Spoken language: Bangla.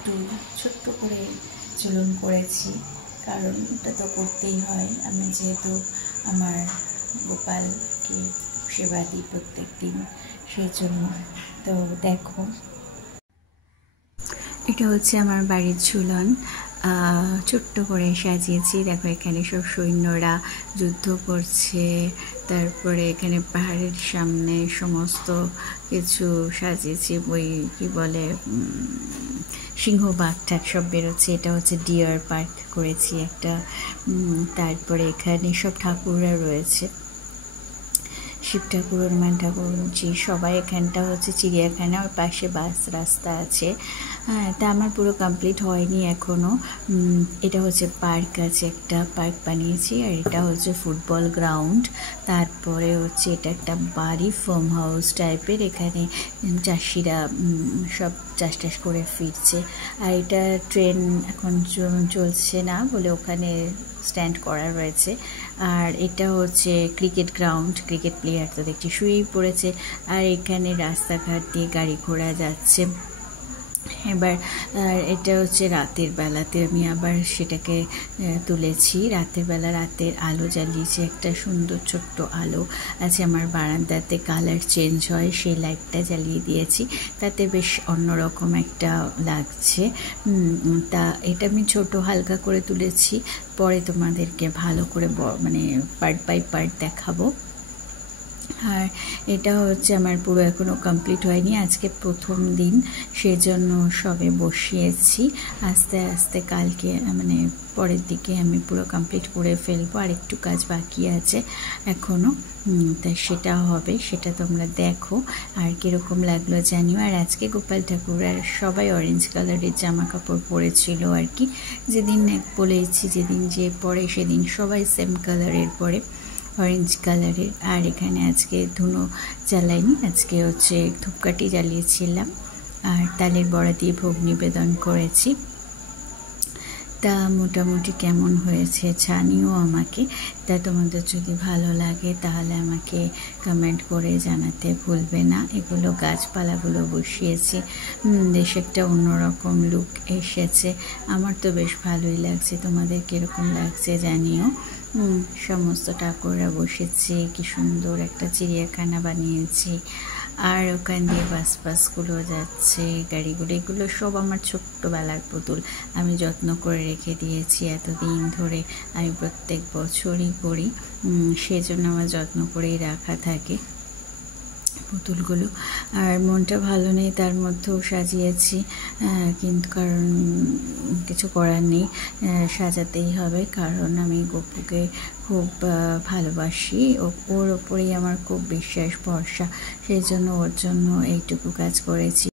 একটু ছোট্ট করে চুলন করেছি, কারণ ওটা তো করতেই হয়। আমি যেহেতু আমার গোপালকে সেবা দিই প্রত্যেক দিন, সেই জন্য। তো দেখো, এটা হচ্ছে আমার বাড়ির ঝুলন। ছোট্ট করে সাজিয়েছি। দেখো এখানে সব সৈন্যরা যুদ্ধ করছে, তারপরে এখানে পাহাড়ের সামনে সমস্ত কিছু সাজিয়েছি। বই কি বলে, সিংহ বাঘ টাক সব বেরোচ্ছে। এটা হচ্ছে ডিয়ার পার্ক করেছি একটা। তারপরে এখানে সব ঠাকুররা রয়েছে, শিব ঠাকুর, হনুমান ঠাকুর, সবাই। এখানটা হচ্ছে চিড়িয়াখানা, ওর পাশে বাস রাস্তা আছে। হ্যাঁ, তা আমার পুরো কমপ্লিট হয়নি এখনও। এটা হচ্ছে পার্ক আছে, একটা পার্ক বানিয়েছি। আর এটা হচ্ছে ফুটবল গ্রাউন্ড। তারপরে হচ্ছে এটা একটা বাড়ি, ফার্ম হাউস টাইপের। এখানে চাষিরা সব চাষ টাস করে ফিরছে। আর এটা ট্রেন এখন চলছে না বলে ওখানে স্ট্যান্ড করা রয়েছে। আর এটা হচ্ছে ক্রিকেট গ্রাউন্ড, ক্রিকেট প্লেয়ার তো দেখছি শুয়েই পড়েছে। আর এখানে রাস্তাঘাট দিয়ে গাড়ি ঘোড়া যাচ্ছে। এবার এটা হচ্ছে রাতের বেলাতে আমি আবার সেটাকে তুলেছি। রাতের বেলা রাতের আলো জ্বালিয়েছি, একটা সুন্দর ছোট্ট আলো আছে আমার বারান্দাতে, কালার চেঞ্জ হয়, সেই লাইটটা জ্বালিয়ে দিয়েছি। তাতে বেশ অন্যরকম একটা লাগছে। তা এটা আমি ছোট হালকা করে তুলেছি, পরে তোমাদেরকে ভালো করে মানে পার্ট বাই পার্ট দেখাবো। আর এটা হচ্ছে আমার পুরো এখনও কমপ্লিট হয়নি, আজকে প্রথম দিন, সেজন্য সবে বসিয়েছি। আস্তে আস্তে কালকে মানে পরের দিকে আমি পুরো কমপ্লিট করে ফেলবো। আর একটু কাজ বাকি আছে এখনও, তাই সেটা হবে, সেটা তোমরা দেখো। আর কীরকম লাগলো জানিও। আর আজকে গোপাল ঠাকুর আর সবাই অরেঞ্জ কালারের জামা কাপড় পরেছিল আর কি। যেদিন বলেছি যেদিন যে পরে সেদিন সবাই সেম কালারের পরে, অরেঞ্জ কালারের। আর এখানে আজকে ধুনো জ্বালাইনি, আজকে হচ্ছে ধূপকাঠি জ্বালিয়েছিলাম। আর তালের বড়া দিয়ে ভোগ নিবেদন করেছি। তা মোটামুটি কেমন হয়েছে জানিও আমাকে। তা তোমাদের যদি ভালো লাগে তাহলে আমাকে কমেন্ট করে জানাতে ভুলবে না। এগুলো গাছপালাগুলো বসিয়েছি, বেশ একটা অন্যরকম লুক এসেছে। আমার তো বেশ ভালোই লাগছে, তোমাদের কীরকম লাগছে জানিও। সমস্ত ঠাকুররা বসেছে, কি সুন্দর একটা চিড়িয়াখানা বানিয়েছি। আর ওখান দিয়ে বাসগুলো যাচ্ছে, গাড়িগুলো, এগুলো সব আমার ছোট্টবেলার পুতুল। আমি যত্ন করে রেখে দিয়েছি এতদিন ধরে, আমি প্রত্যেক বছরই করি, সেজন্য আমার যত্ন করেই রাখা থাকে পুতুলগুলো। আর মনটা ভালো নেই, তার মধ্যেও সাজিয়েছি, কিন্তু কারণ কিছু করার নেই, সাজাতেই হবে। কারণ আমি গপুকে খুব ভালোবাসি, ওর ওপরেই আমার খুব বিশ্বাস ভরসা, সেই জন্য ওর জন্য এইটুকু কাজ করেছি।